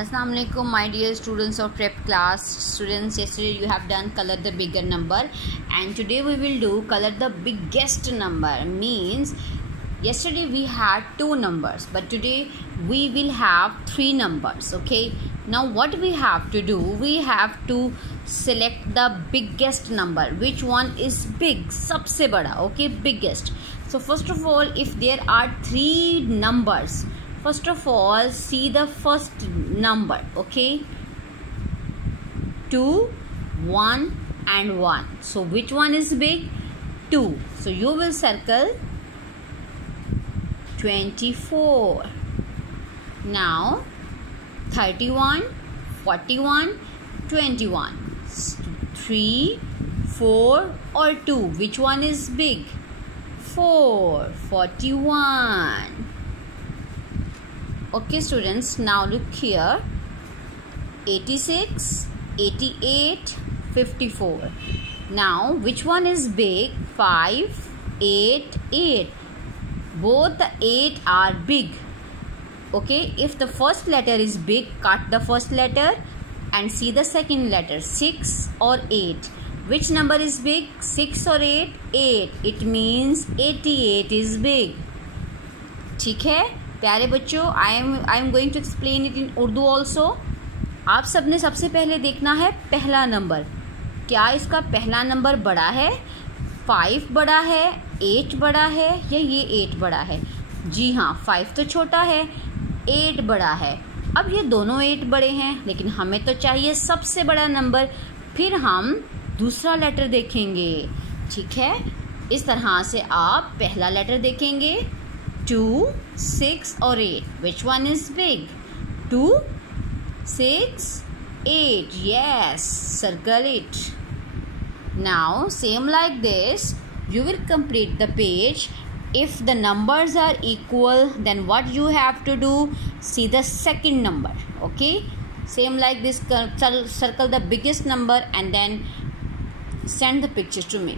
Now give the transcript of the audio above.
Assalamu alaikum, my dear students of prep class. Students, yesterday you have done color the bigger number, and today we will do color the biggest number. Means yesterday we had two numbers, but today we will have three numbers. Okay, now what we have to do, we have to select the biggest number. Which one is big? सबसे बड़ा. Okay, biggest. So first of all, if there are three numbers, first of all see the first number. Okay, 2, 1 and 1. So which one is big? 2. So you will circle 24. Now 31, 41, 21. 3, 4 or 2. Which one is big? 4. 41. Okay students, now look here. 86, 88, 54. Now which one is big? 5, 8, 8. Both the 8 are big. Okay, if the first letter is big, cut the first letter and see the second letter. 6 or 8. Which number is big? 6 or 8? 8. It means 88 is big. ठीक है प्यारे बच्चों, I am going to explain it in Urdu also. आप सब ने सबसे पहले देखना है पहला नंबर. क्या इसका पहला नंबर बड़ा है? 5 बड़ा है, 8 बड़ा है या ये 8 बड़ा है? जी हाँ, 5 तो छोटा है, 8 बड़ा है. अब ये दोनों 8 बड़े हैं, लेकिन हमें तो चाहिए सबसे बड़ा नंबर. फिर हम दूसरा लेटर देखेंगे. ठीक है, इस तरह से आप पहला लेटर देखेंगे. 2, 6 or 8. Which one is big? 2, 6, 8. Yes, circle it. Now same like this you will complete the page. If the numbers are equal, then what you have to do? See the second number. Okay, same like this, circle the biggest number and then send the picture to me.